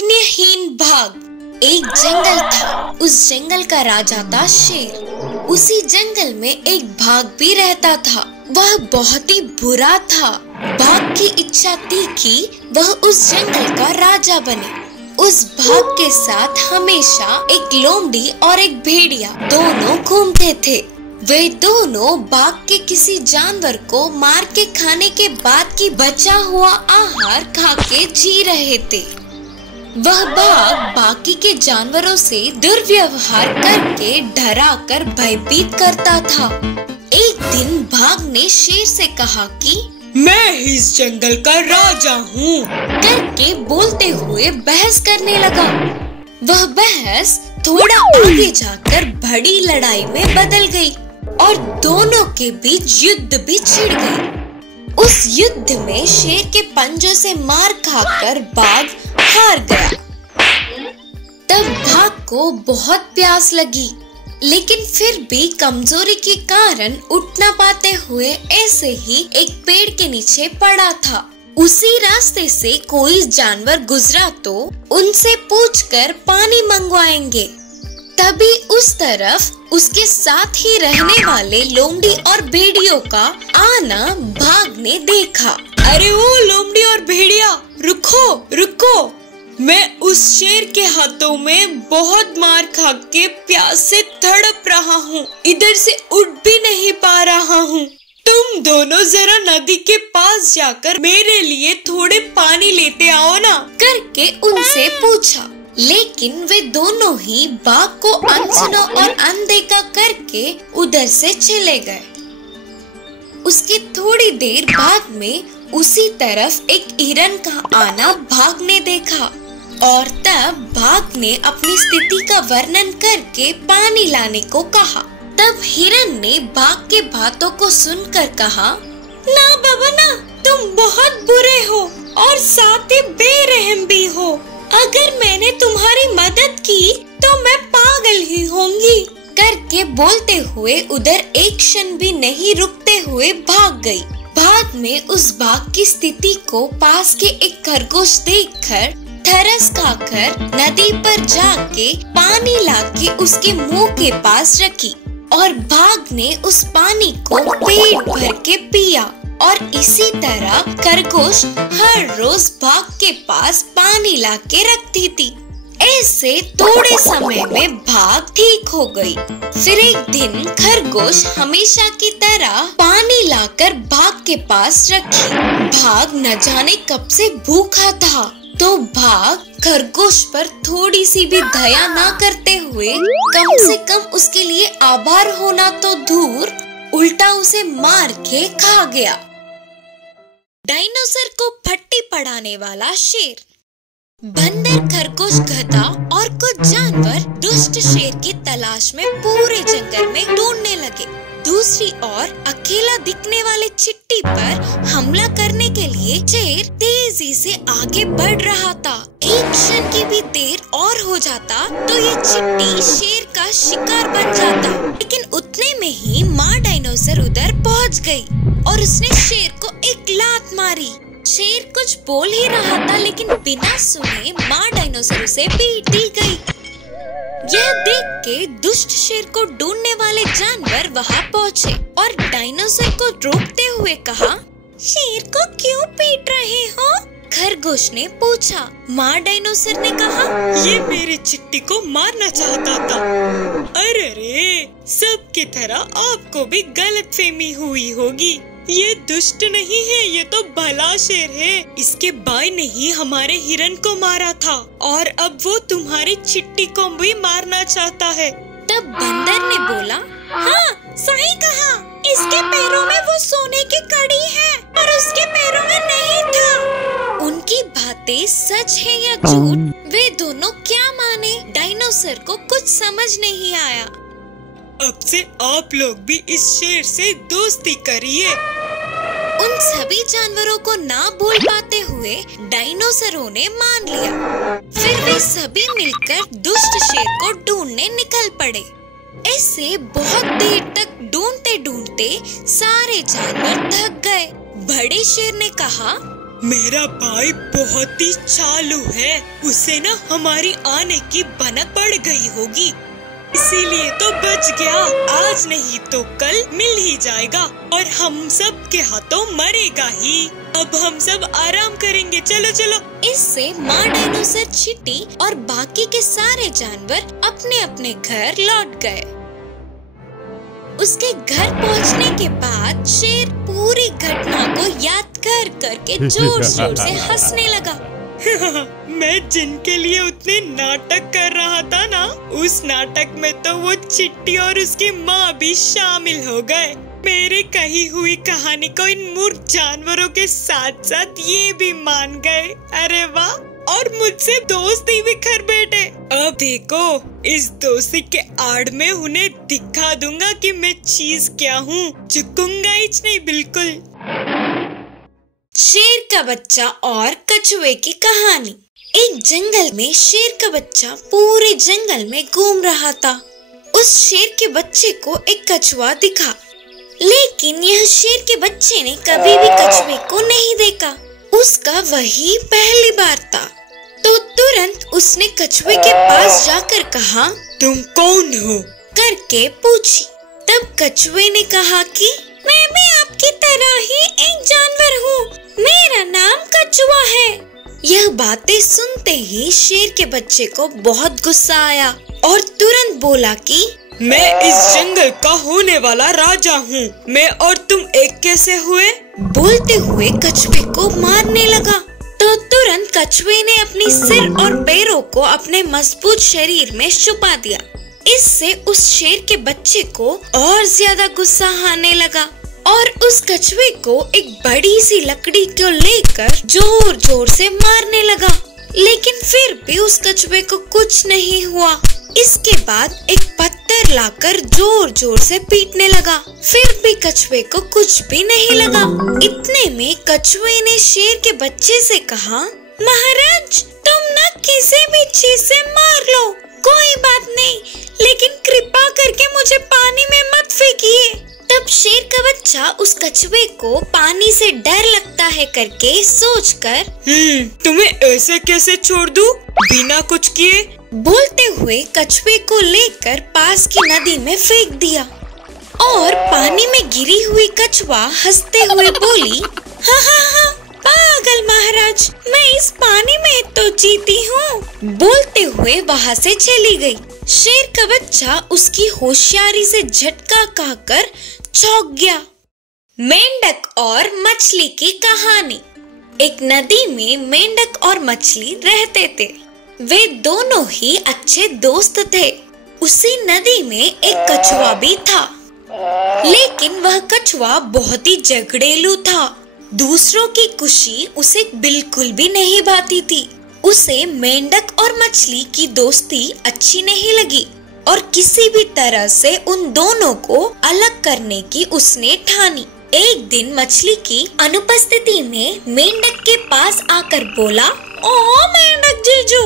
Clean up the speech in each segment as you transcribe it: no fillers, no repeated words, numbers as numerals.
संज्ञाहीन भाग। एक जंगल था, उस जंगल का राजा था शेर। उसी जंगल में एक बाघ भी रहता था। वह बहुत ही बुरा था। बाघ की इच्छा थी कि वह उस जंगल का राजा बने। उस बाघ के साथ हमेशा एक लोमड़ी और एक भेड़िया दोनों घूमते थे। वे दोनों बाघ के किसी जानवर को मार के खाने के बाद की बचा हुआ आहार खा के जी रहे थे। वह बाघ बाकी के जानवरों से दुर्व्यवहार करके डरा कर भयभीत करता था। एक दिन बाघ ने शेर से कहा कि मैं इस जंगल का राजा हूँ करके बोलते हुए बहस करने लगा। वह बहस थोड़ा आगे जाकर बड़ी लड़ाई में बदल गई और दोनों के बीच युद्ध भी छिड़ गई। उस युद्ध में शेर के पंजों से मार खाकर बाघ हार गया। तब बाघ को बहुत प्यास लगी, लेकिन फिर भी कमजोरी के कारण उठ न पाते हुए ऐसे ही एक पेड़ के नीचे पड़ा था। उसी रास्ते से कोई जानवर गुजरा तो उनसे पूछकर पानी मंगवाएंगे। तभी उस तरफ उसके साथ ही रहने वाले लोमड़ी और भेड़ियों का आना बाघ ने देखा। अरे वो लोमड़ी और भेड़िया, रुको रुको, मैं उस शेर के हाथों में बहुत मार खा के प्यास से तड़प रहा हूँ, इधर से उठ भी नहीं पा रहा हूँ। तुम दोनों जरा नदी के पास जाकर मेरे लिए थोड़े पानी लेते आओ ना, करके उनसे पूछा। लेकिन वे दोनों ही बाघ को अनसुना और अनदेखा करके उधर से चले गए। उसके थोड़ी देर बाद में उसी तरफ एक हिरन का आना बाघ ने देखा और तब बाघ ने अपनी स्थिति का वर्णन करके पानी लाने को कहा। तब हिरन ने बाघ के बातों को सुनकर कहा, ना बाबा ना, तुम बहुत बुरे हो और साथ ही बेरहम भी हो। अगर मैंने तुम्हारी मदद की तो मैं पागल ही होंगी, करके बोलते हुए उधर एक क्षण भी नहीं रुकते हुए भाग गई। बाद में उस बाघ की स्थिति को पास के एक खरगोश देखकर तरस खाकर नदी पर जाके पानी लाके उसके मुंह के पास रखी और बाघ ने उस पानी को पेट भर के पिया। और इसी तरह खरगोश हर रोज बाघ के पास पानी लाके रखती थी। ऐसे थोड़े समय में बाघ ठीक हो गई। फिर एक दिन खरगोश हमेशा की तरह पानी लाकर बाघ के पास रखी। बाघ न जाने कब से भूखा था, तो बाघ खरगोश पर थोड़ी सी भी दया न करते हुए कम से कम उसके लिए आभार होना तो दूर, उल्टा उसे मार के खा गया। डायनासोर को फट्टी पड़ाने वाला शेर। बंदर, खरगोश, गधा और कुछ जानवर दुष्ट शेर की तलाश में पूरे जंगल में ढूंढने लगे। दूसरी ओर अकेला दिखने वाले चिट्टी पर हमला करने के लिए शेर तेजी से आगे बढ़ रहा था। एक क्षण की भी देर और हो जाता तो ये चिट्टी शेर का शिकार बन जाता। लेकिन उतने में ही माँ डायनासोर उधर पहुँच गई और उसने शेर को एक लात मारी। शेर कुछ बोल ही रहा था, लेकिन बिना सुने माँ डायनासोर उसे पीट दी गई। यह देख के दुष्ट शेर को ढूंढने वाले जानवर वहाँ पहुँचे और डायनासोर को रोकते हुए कहा, शेर को क्यों पीट रहे हो? खरगोश ने पूछा। माँ डायनासोर ने कहा, ये मेरे चिट्टी को मारना चाहता था। अरे रे, सबकी तरह आपको भी गलतफहमी हुई होगी। ये दुष्ट नहीं है, ये तो भला शेर है। इसके भाई ने ही हमारे हिरन को मारा था और अब वो तुम्हारी चिट्टी को भी मारना चाहता है। तब बंदर ने बोला, हाँ सही कहा, इसके पैरों में वो सोने की कड़ी है और उसके पैरों में नहीं था। उनकी बातें सच है या झूठ, वे दोनों क्या माने? डायनासोर को कुछ समझ नहीं आया। अब से आप लोग भी इस शेर से दोस्ती करिए। उन सभी जानवरों को ना बोल पाते हुए डायनासोरों ने मान लिया। फिर वे सभी मिलकर दुष्ट शेर को ढूंढने निकल पड़े। ऐसे बहुत देर तक ढूंढते ढूंढते सारे जानवर थक गए। बड़े शेर ने कहा, मेरा भाई बहुत ही चालू है, उसे ना हमारी आने की भनक पड़ गई होगी, इसीलिए तो बच गया। आज नहीं तो कल मिल ही जाएगा और हम सब के हाथों मरेगा ही। अब हम सब आराम करेंगे, चलो चलो। इससे माँ डायनासोर चिट्टी और बाकी के सारे जानवर अपने अपने घर लौट गए। उसके घर पहुँचने के बाद शेर पूरी घटना को याद कर करके जोर जोर से हंसने लगा। मैं जिनके लिए उतने नाटक कर रहा था ना, उस नाटक में तो वो चिट्टी और उसकी माँ भी शामिल हो गए। मेरे कही हुई कहानी को इन मूर्ख जानवरों के साथ साथ ये भी मान गए। अरे वाह, और मुझसे दोस्ती भी कर बैठे। अब देखो, इस दोस्ती के आड़ में उन्हें दिखा दूंगा कि मैं चीज क्या हूँ। झुकूंगा ही नहीं बिल्कुल। शेर का बच्चा और कछुए की कहानी। एक जंगल में शेर का बच्चा पूरे जंगल में घूम रहा था। उस शेर के बच्चे को एक कछुआ दिखा, लेकिन यह शेर के बच्चे ने कभी भी कछुए को नहीं देखा। उसका वही पहली बार था। तो तुरंत उसने कछुए के पास जाकर कहा, तुम कौन हो? करके पूछी। तब कछुए ने कहा कि मैं भी आपकी तरह ही एक जानवर हूँ, मेरा नाम कछुआ है। यह बातें सुनते ही शेर के बच्चे को बहुत गुस्सा आया और तुरंत बोला कि मैं इस जंगल का होने वाला राजा हूँ, मैं और तुम एक कैसे हुए? बोलते हुए कछुए को मारने लगा। तो तुरंत कछुए ने अपनी सिर और पैरों को अपने मजबूत शरीर में छुपा दिया। इससे उस शेर के बच्चे को और ज्यादा गुस्सा आने लगा और उस कछुए को एक बड़ी सी लकड़ी को लेकर जोर जोर से मारने लगा, लेकिन फिर भी उस कछुए को कुछ नहीं हुआ। इसके बाद एक पत्थर लाकर जोर जोर से पीटने लगा, फिर भी कछुए को कुछ भी नहीं लगा। इतने में कछुए ने शेर के बच्चे से कहा, महाराज, तुम ना किसी भी चीज से मार लो, कोई बात नहीं, लेकिन कृपा करके मुझे पानी में मत फेंकिए। तब शेर का बच्चा उस कछुए को पानी से डर लगता है करके सोचकर, तुम्हें ऐसे कैसे छोड़ दूं बिना कुछ किए? बोलते हुए कछुए को लेकर पास की नदी में फेंक दिया और पानी में गिरी हुई कछुआ हंसते हुए बोली, हाँ, पागल महाराज, मैं इस पानी में तो जीती हूँ। बोलते हुए वहाँ से चली गई। शेर का बच्चा उसकी होशियारी से झटका खाकर चौंक गया। मेंढक और मछली की कहानी। एक नदी में मेंढक और मछली रहते थे। वे दोनों ही अच्छे दोस्त थे। उसी नदी में एक कछुआ भी था, लेकिन वह कछुआ बहुत ही झगड़ेलू था। दूसरों की खुशी उसे बिल्कुल भी नहीं भाती थी। उसे मेंढक और मछली की दोस्ती अच्छी नहीं लगी और किसी भी तरह से उन दोनों को अलग करने की उसने ठानी। एक दिन मछली की अनुपस्थिति में मेंढक के पास आकर बोला, ओ मेंढक जीजू,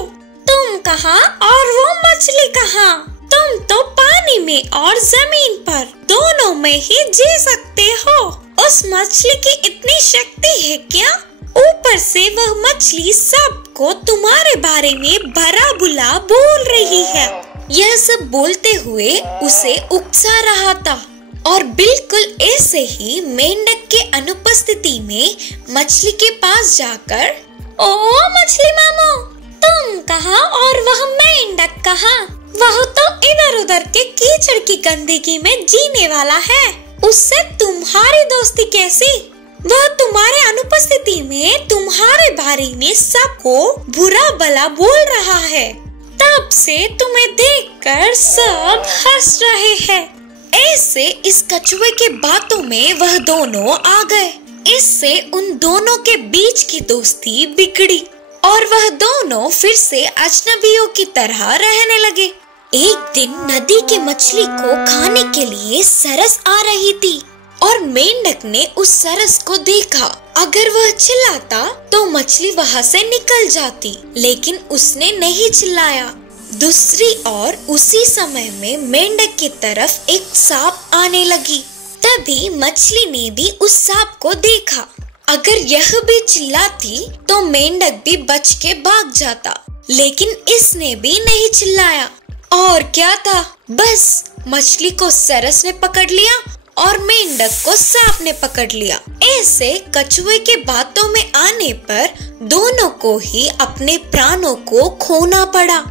तुम कहाँ और वो मछली कहाँ? तुम तो पानी में और जमीन पर दोनों में ही जी सकते हो। उस मछली की इतनी शक्ति है क्या? ऊपर से वह मछली सबको तुम्हारे बारे में भला बुरा बोल रही है। यह सब बोलते हुए उसे उकसा रहा था और बिल्कुल ऐसे ही मेंढक के अनुपस्थिति में मछली के पास जाकर, ओ मछली मामू, तुम कहाँ और वह मेंढक कहाँ? वह तो इधर उधर के कीचड़ की गंदगी में जीने वाला है, उससे तुम्हारी दोस्ती कैसी? वह तुम्हारे अनुपस्थिति में तुम्हारे बारे में सबको बुरा भला बोल रहा है। तब से तुम्हें देखकर सब हंस रहे हैं। ऐसे इस कछुए के बातों में वह दोनों आ गए। इससे उन दोनों के बीच की दोस्ती बिगड़ी और वह दोनों फिर से अजनबियों की तरह रहने लगे। एक दिन नदी की मछली को खाने के लिए सरस आ रही थी और मेंढक ने उस सरस को देखा। अगर वह चिल्लाता तो मछली वहाँ से निकल जाती, लेकिन उसने नहीं चिल्लाया। दूसरी ओर उसी समय में मेंढक की तरफ एक सांप आने लगी। तभी मछली ने भी उस सांप को देखा अगर यह भी चिल्लाती तो मेंढक भी बच के भाग जाता, लेकिन इसने भी नहीं चिल्लाया। और क्या था, बस मछली को सरस ने पकड़ लिया और मेंढक को सांप ने पकड़ लिया। ऐसे कछुए के बातों में आने पर दोनों को ही अपने प्राणों को खोना पड़ा।